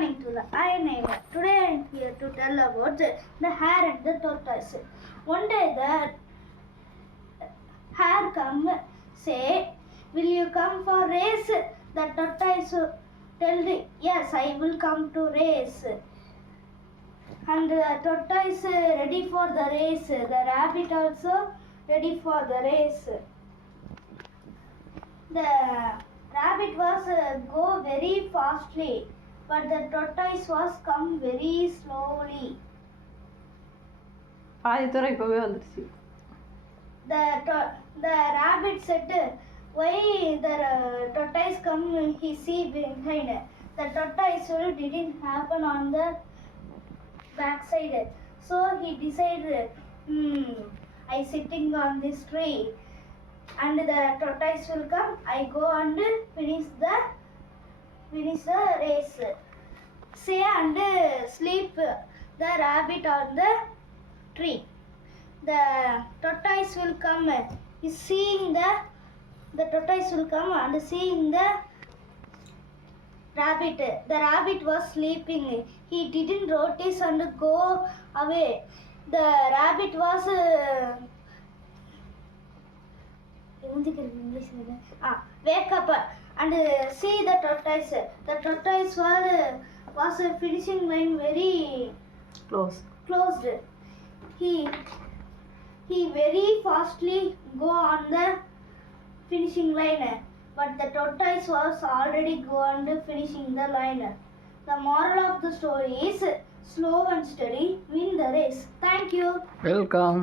Returning to the Iron Age. Today I am here to tell about the hare and the tortoise. One day the hare come say, "Will you come for race?" The tortoise tell, "Yes, I will come to race." And the tortoise ready for the race. The rabbit also ready for the race. The rabbit was go very fastly, but the tortoise was come very slowly. பாதித்தூரம் இப்போவே வந்துடுச்சு. The rabbit said, "Why the tortoise come? He see behind." The tortoise didn't happen on the backside, so he decided, I sitting on this tree, and the tortoise will come. I go and finish the race. Say and sleep the rabbit on the tree. The tortoise will come. Is seeing the tortoise will come and seeing the rabbit. The rabbit was sleeping. He didn't notice and go away. The rabbit was wake up and see the tortoise. The tortoise was finishing line very closed. He very fastly go on the finishing line, but the tortoise was already gone finishing the line. The moral of the story is, slow and steady win the race. Thank you. Welcome.